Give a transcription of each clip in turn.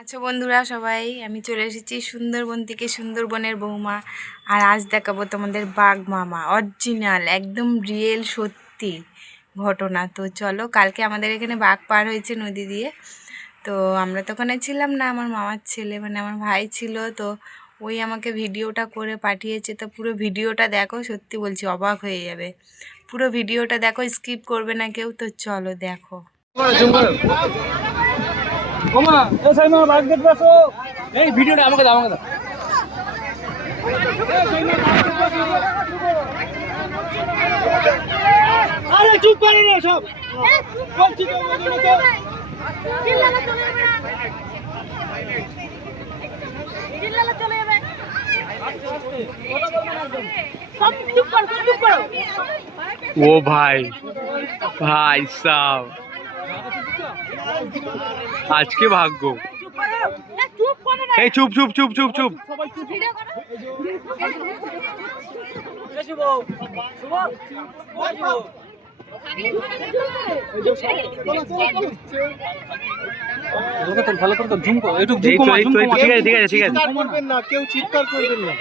আচ্ছা বন্ধুরা, সবাই আমি চলে এসেছি সুন্দরবন থেকে, সুন্দরবনের বৌমা। আর আজ দেখাবো তোমাদের বাঘ মামা, অরিজিনাল একদম রিয়েল সত্যি ঘটনা। তো চলো, কালকে আমাদের এখানে বাঘ পার হয়েছে নদী দিয়ে। তো আমরা তো ওখানে ছিলাম না, আমার মামার ছেলে মানে আমার ভাই ছিল। তো ওই আমাকে ভিডিওটা করে পাঠিয়েছে। তো পুরো ভিডিওটা দেখো, সত্যি বলছি অবাক হয়ে যাবে। পুরো ভিডিওটা দেখো, স্কিপ করবে না কেউ। তো চলো দেখো। এই ভিডিওটা আমাকে দাও, আমাকে দাও। আরে চুপ করে না সব, বলছি তো চলে যাবে। সব চুপ করো, চুপ করো। ও ভাই, ভাই সাহ, আজকে ভাগ্য। এই চুপ চুপ চুপ চুপ চুপ। ভালো করে ঝুম করো, একটু ঝুম করো। ঠিক আছে ঠিক আছে ঠিক আছে। করবেন না, কেউ চিৎকার করবেন না।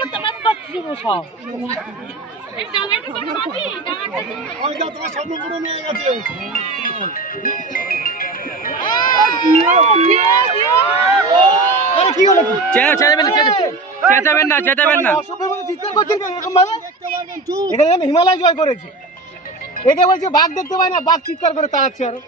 তোমার স্বপ্ন পূরণ হয়ে গেছে। কি হলো? চেঁচাবেন না, চেঁচাবেন না। চিৎকার করছেন এরকম ভাবে? এখানে হিমালয় জয় করেছে। একে বলছে বাঘ দেখতে পায় না, বাঘ চিৎকার করে তাড়াচ্ছে আরো।